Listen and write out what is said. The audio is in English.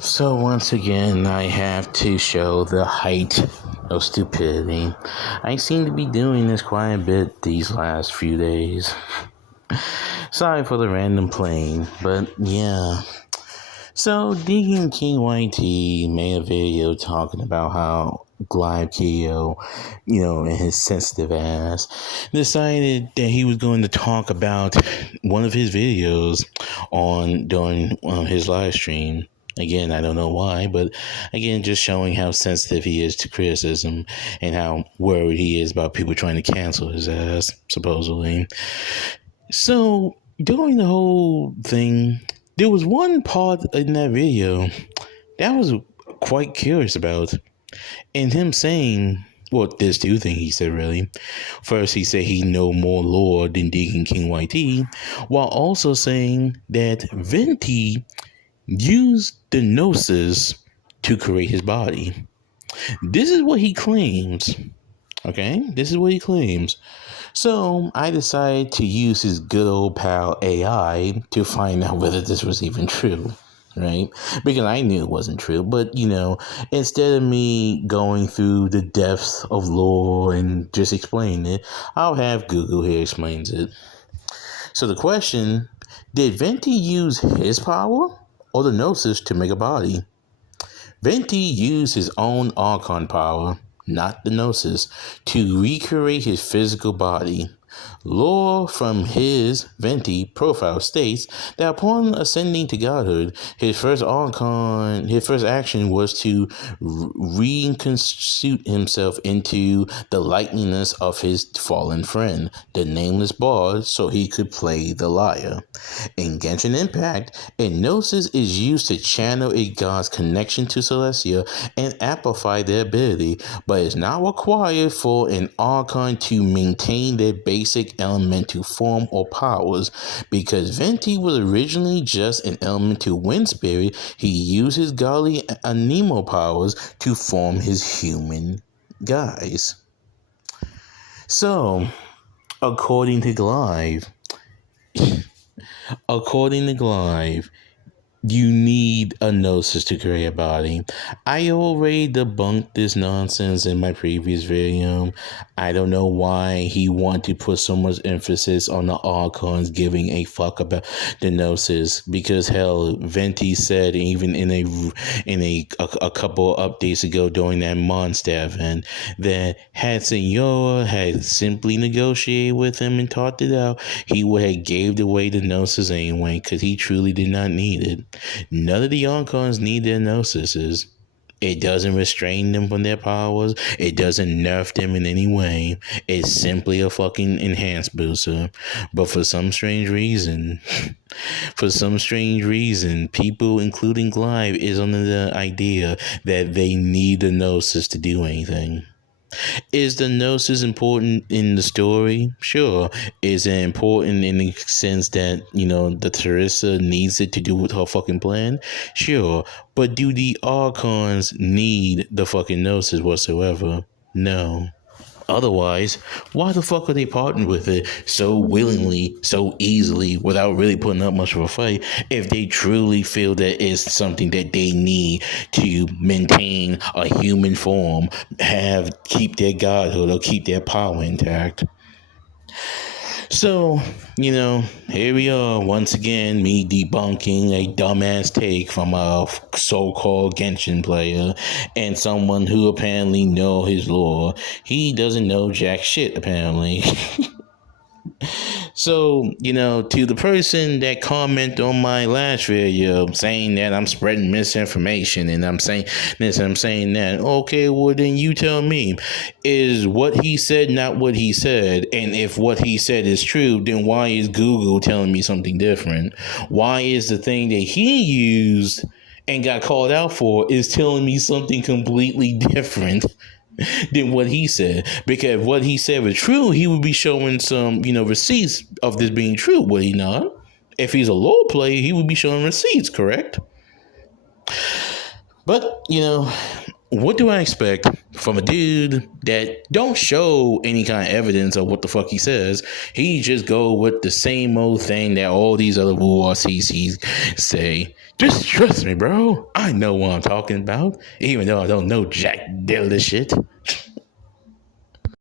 So once again, I have to show the height of stupidity. I seem to be doing this quite a bit these last few days. Sorry for the random playing, but yeah. So Deacon King YT made a video talking about how Glide Keo, and his sensitive ass, decided that he was going to talk about one of his videos during his live stream. Again, I don't know why, but again, just showing how sensitive he is to criticism and how worried he is about people trying to cancel his ass, supposedly. So, during the whole thing, there was one part in that video that I was quite curious about. And him saying, well, there's two things he said, really. First, he said he know more lore than Deacon King YT, while also saying that Venti used the gnosis to create his body. This is what he claims. Okay? This is what he claims. So I decided to use his good old pal AI to find out whether this was even true. Right? Because I knew it wasn't true. But, instead of me going through the depths of lore and just explaining it, I'll have Google here explains it. So the question, did Venti use his power or the gnosis to make a body? Venti used his own Archon power, not the gnosis, to recreate his physical body. Lore from his Venti profile states that upon ascending to godhood, his first action was to reconstitute himself into the likeness of his fallen friend, the nameless bard, so he could play the lyre. In Genshin Impact, a gnosis is used to channel a god's connection to Celestia and amplify their ability, but is not required for an Archon to maintain their basic elemental form or powers. Because Venti was originally just an elemental wind spirit, he used his godly anemo powers to form his human guise. So, according to Glaive, you need a gnosis to create a body. I already debunked this nonsense in my previous video. I don't know why he wanted to put so much emphasis on the Archons giving a fuck about the gnosis. Because hell, Venti said even in a couple of updates ago during that Mondstadt event that had Senora had simply negotiated with him and talked it out, he would have gave away the gnosis anyway because he truly did not need it. None of the Archons need their gnosises. It doesn't restrain them from their powers. It doesn't nerf them in any way. It's simply a fucking enhanced booster. But for some strange reason, people, including Glaive, is under the idea that they need the gnosis to do anything. Is the gnosis important in the story? Sure. Is it important in the sense that, the Teresa needs it to do with her fucking plan? Sure. But do the Archons need the fucking gnosis whatsoever? No. Otherwise, why the fuck are they partnering with it so willingly, so easily, without really putting up much of a fight, if they truly feel that it's something that they need to maintain a human form, keep their godhood or keep their power intact? So, here we are once again, me debunking a dumbass take from a so-called Genshin player and someone who apparently know his lore. He doesn't know jack shit, apparently. So, to the person that commented on my last video saying that I'm spreading misinformation and I'm saying this and I'm saying that, okay, well then you tell me, is what he said not what he said? And if what he said is true, then why is Google telling me something different? Why is the thing that he used and got called out for is telling me something completely different than what he said? Because if what he said was true, he would be showing some, receipts of this being true, would he not? If he's a lore player, he would be showing receipts, correct? But, what do I expect from a dude that don't show any kind of evidence of what the fuck he says? He just go with the same old thing that all these other war CCs say. Just trust me, bro. I know what I'm talking about, even though I don't know jack diddly shit.